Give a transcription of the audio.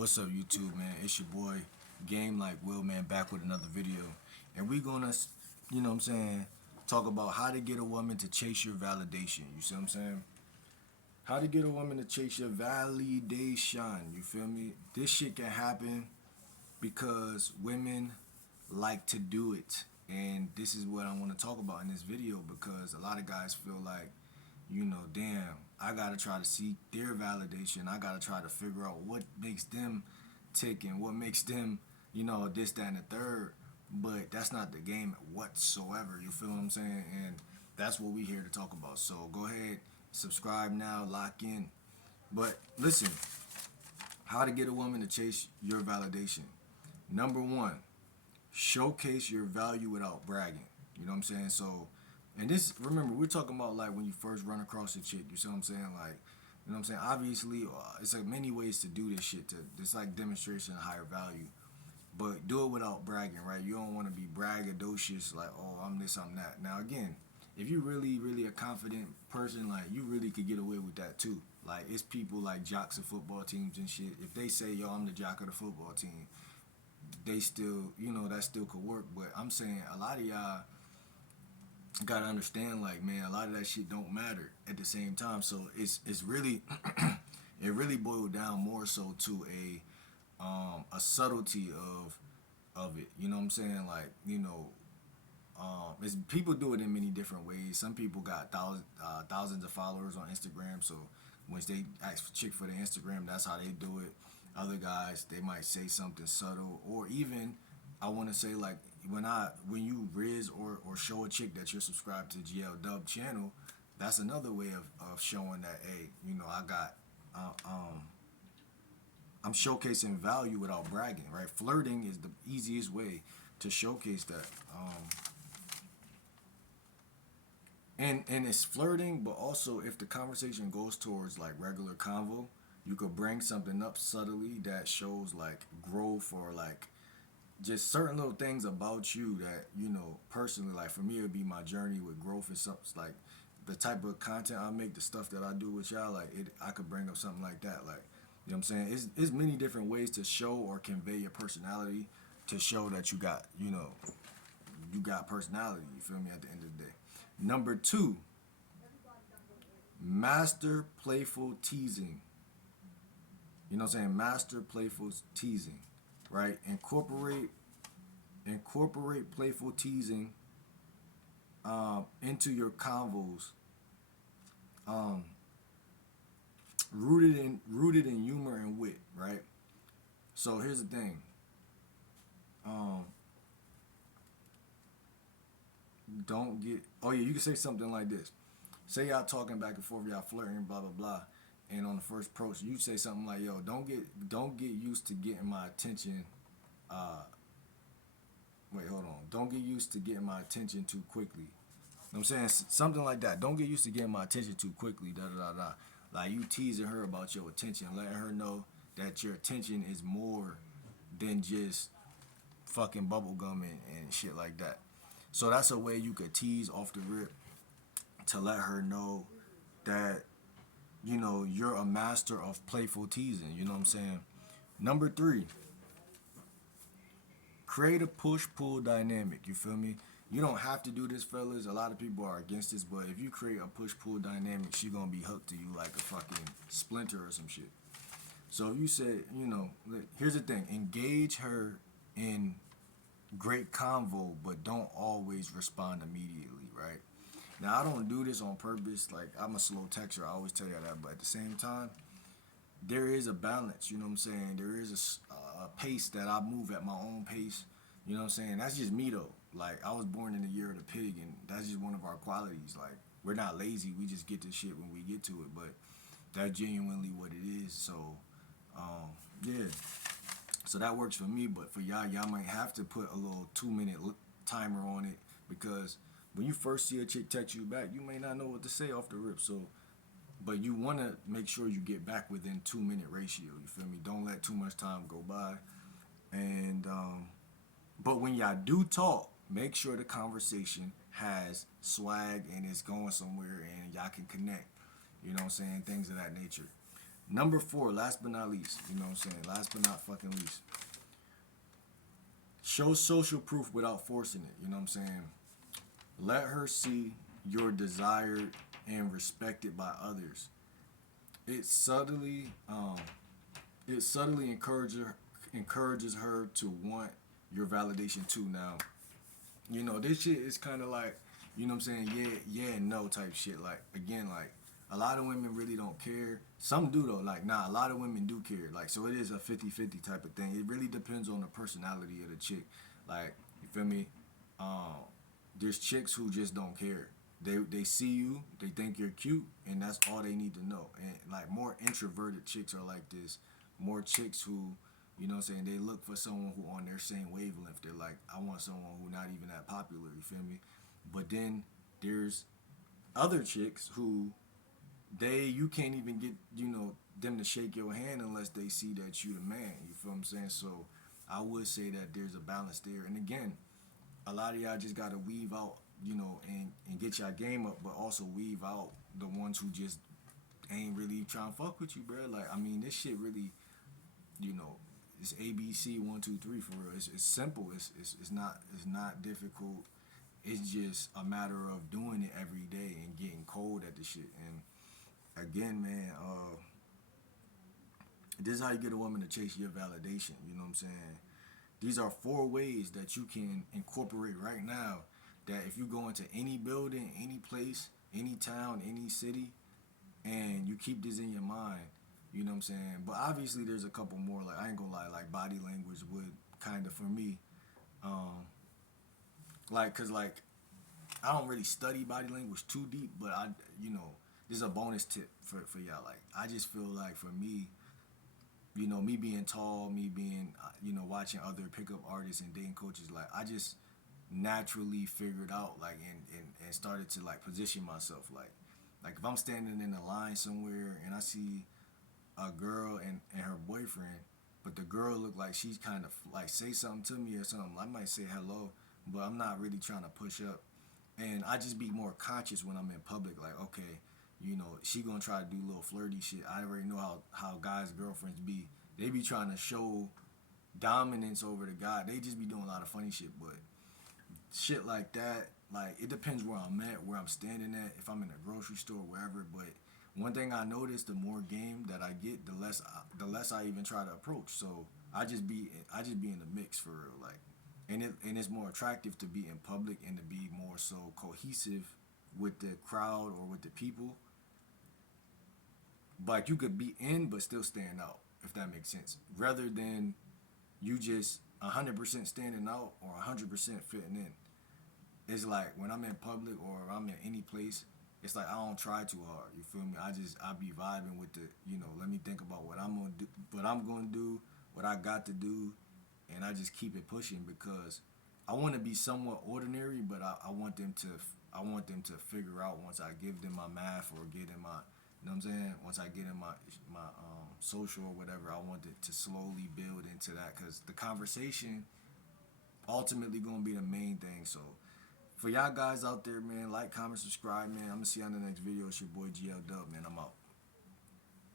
What's up, YouTube, man? It's your boy, Game Like Will, man, back with another video. And we gonna, you know what I'm saying, talk about how to get a woman to chase your validation. You see what I'm saying? How to get a woman to chase your validation. You feel me? This shit can happen because women like to do it. And this is what I want to talk about in this video because a lot of guys feel like, damn, I gotta try to seek their validation. I gotta try to figure out what makes them tick and what makes them, this, that, and the third. But that's not the game whatsoever. You feel what I'm saying? And that's what we here to talk about. So go ahead, subscribe now, lock in. But listen, how to get a woman to chase your validation. Number one, showcase your value without bragging. You know what I'm saying? So, and this, remember, we're talking about like when you first run across a chick. You see what I'm saying? Like, you know what I'm saying? Obviously, it's like many ways to do this shit. It's like demonstration of higher value. But do it without bragging, right? You don't want to be braggadocious, like, oh, I'm this, I'm that. Now, again, if you really a confident person, like, you really could get away with that too. Like, it's people like jocks of football teams and shit. If they say, yo, I'm the jock of the football team, they still, that still could work. But I'm saying a lot of y'all gotta understand, like, man, a lot of that shit don't matter at the same time. So it's really it really boiled down more so to a subtlety of it. You know what I'm saying? Like, it's, people do it in many different ways. Some people got thousands of followers on Instagram, so once they ask chick for the Instagram, that's how they do it. Other guys, they might say something subtle, or even I want to say, like, when you Rizz or show a chick that you're subscribed to GL Dub channel, that's another way of showing that, hey, I got I'm showcasing value without bragging, right? Flirting is the easiest way to showcase that. And it's flirting, but also if the conversation goes towards like regular convo, you could bring something up subtly that shows like growth, or like just certain little things about you that, personally, like for me, it would be my journey with growth and something like the type of content I make, the stuff that I do with y'all, like I could bring up something like that. Like, you know what I'm saying? It's many different ways to show or convey your personality, to show that you got, you got personality. You feel me? At the end of the day. Number two, master playful teasing. You know what I'm saying? Master playful teasing, right? Incorporate playful teasing into your convos, rooted in humor and wit, right? So here's the thing. Don't get, oh yeah, you can say something like this. Say y'all talking back and forth, y'all flirting, blah blah blah, and on the first approach, you say something like, yo, don't get used to getting my attention. Wait, hold on. Don't get used to getting my attention too quickly. You know what I'm saying? Something like that. Don't get used to getting my attention too quickly. Da da da da. Like, you teasing her about your attention, letting her know that your attention is more than just fucking bubblegum and shit like that. So that's a way you could tease off the rip to let her know that, you're a master of playful teasing. You know what I'm saying? Number three, create a push-pull dynamic. You feel me? You don't have to do this, fellas. A lot of people are against this, but if you create a push-pull dynamic, she gonna be hooked to you like a fucking splinter or some shit. So if you say, here's the thing: engage her in great convo, but don't always respond immediately, right? Now, I don't do this on purpose. Like, I'm a slow texter. I always tell you that. But at the same time, there is a balance. You know what I'm saying? There is a pace that I move at my own pace. You know what I'm saying? That's just me, though. Like, I was born in the year of the pig, and that's just one of our qualities. Like, we're not lazy. We just get to shit when we get to it. But that's genuinely what it is. So, yeah. So that works for me, but for y'all might have to put a little 2-minute timer on it, because when you first see a chick text you back, you may not know what to say off the rip. So, but you want to make sure you get back within 2-minute ratio. You feel me? Don't let too much time go by. And but when y'all do talk, make sure the conversation has swag and it's going somewhere and y'all can connect. You know what I'm saying? Things of that nature. Number 4, last but not least, you know what I'm saying? Last but not fucking least. Show social proof without forcing it, you know what I'm saying? Let her see you're desired and respected by others. It subtly, it subtly encourages her to want your validation too. Now, you know, this shit is kind of like, you know what I'm saying, yeah, and no type shit. Like, again, like, a lot of women really don't care. Some do, though. Like, nah, a lot of women do care. Like, so it is a 50-50 type of thing. It really depends on the personality of the chick. Like, you feel me? Um, there's chicks who just don't care. They see you, they think you're cute, and that's all they need to know. And, like, more introverted chicks are like this. More chicks who, you know what I'm saying, they look for someone who on their same wavelength. They're like, I want someone who not even that popular, you feel me? But then there's other chicks who you can't even get, you know, them to shake your hand unless they see that you the man. You feel what I'm saying? So I would say that there's a balance there. And again, a lot of y'all just gotta weave out, you know, and get y'all game up, but also weave out the ones who just ain't really trying to fuck with you, bro. Like, I mean, this shit really, you know, it's ABC 1 2 3 for real. It's simple. It's not difficult. It's just a matter of doing it every day and getting cold at the shit. And again, man, this is how you get a woman to chase your validation. You know what I'm saying? These are 4 ways that you can incorporate right now. That if you go into any building, any place, any town, any city, and you keep this in your mind, you know what I'm saying? But obviously, there's a couple more. Like, I ain't gonna lie, like body language would kind of for me, um, like, cause like I don't really study body language too deep, but you know, this is a bonus tip for y'all. Like, I just feel like for me, you know, me being tall, me being, you know, watching other pickup artists and dating coaches, like, I just naturally figured out, like, and started to, like, position myself. Like if I'm standing in a line somewhere and I see a girl and her boyfriend, but the girl look like she's kind of, like, say something to me or something, I might say hello, but I'm not really trying to push up. And I just be more conscious when I'm in public, like, okay, you know, she gonna try to do little flirty shit. I already know how guys' girlfriends be. They be trying to show dominance over the guy. They just be doing a lot of funny shit, but shit like that, like, it depends where I'm at, where I'm standing at, if I'm in a grocery store, wherever. But one thing I noticed, the more game that I get, the less I even try to approach. So I just be in the mix for real, like, and it's more attractive to be in public and to be more so cohesive with the crowd or with the people. Like, you could be in but still stand out, if that makes sense. Rather than you just 100% standing out or 100% fitting in. It's like when I'm in public or I'm in any place, it's like I don't try too hard. You feel me? I be vibing with the, you know, let me think about what I'm gonna do, what I got to do, and I just keep it pushing because I want to be somewhat ordinary, but I want them to figure out once I give them my math or get in my, you know what I'm saying? Once I get in my social or whatever, I want it to slowly build into that because the conversation ultimately gonna be the main thing. So for y'all guys out there, man, like, comment, subscribe, man. I'm gonna see you on the next video. It's your boy GL Dub, man. I'm out.